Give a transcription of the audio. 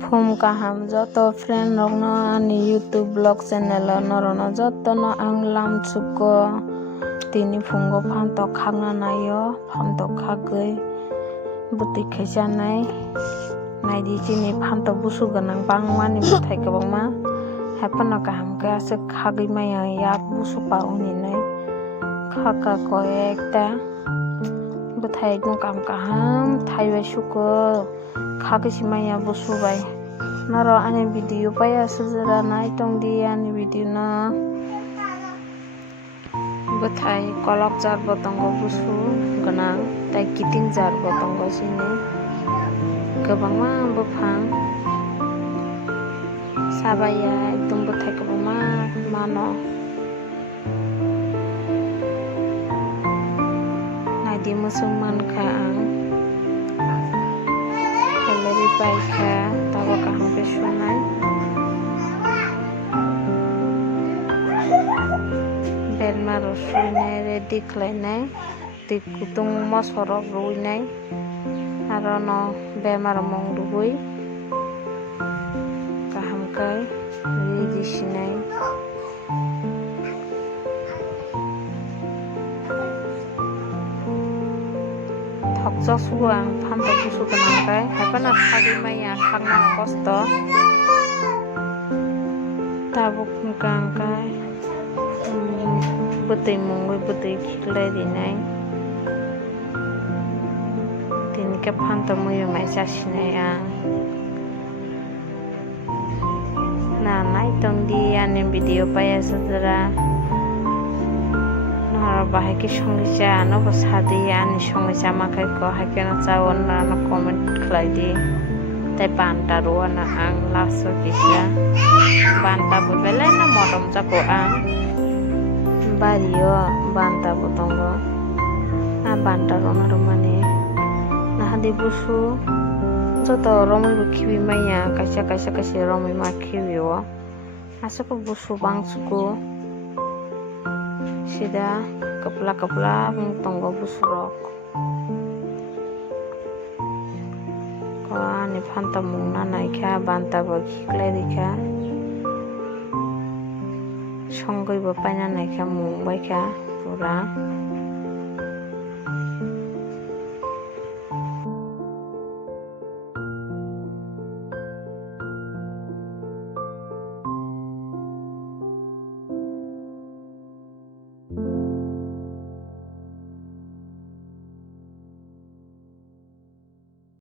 Phum kaham joto friend rok no ani YouTube blog channel norono joto no ang lam chuko tini phungo phanto khangna nayo phanto khagoi buti khaisanai naidi chini phanto busu ganang bangmani buthai kwbangma haipano kaham ke asuk khagoi maya yak busu pauni nai khaka ko ekta buthai gong kaham thaibai suko khagoi simaya busu bai naro ani video paya sujara nai tongdi ani video na buthai kolok jar botongo busu ganang tai kiting jar botongo sini kwbangma buphang sabaya ekdom buthai kwbangma mano naidi musung mankha ang celery paikha tabo kaham ke sunai berma rosuinai ready khlainai tik kutung mosorok ruinai aro no bemar mong rugui kaham kai ready sinai thokjak sugo ang phanto busu ganang kai haipano khagoi maya khagna kosto tabuk kang kai butui mungoi butui khilai rinai tinike phanto muiyo mai chasinai ang na nai tongdi ani video paya sujara naro bahai ki songi cha no bo sadi ani songi cha makai ko haikeno chawon na comment khlai di tai banta ruana ang laso kisa banta bo belai na modom jako ang bario banta botongo na banta rona romani na hadi busu joto romoi bo khibi maya kaisa romoi ma khibiyo asako busu bangsuko sida kapla tongo busu rok ko ani phanta mungna naikha banta bo khiklai dikha songoi bo paina naikha mungbai kha pura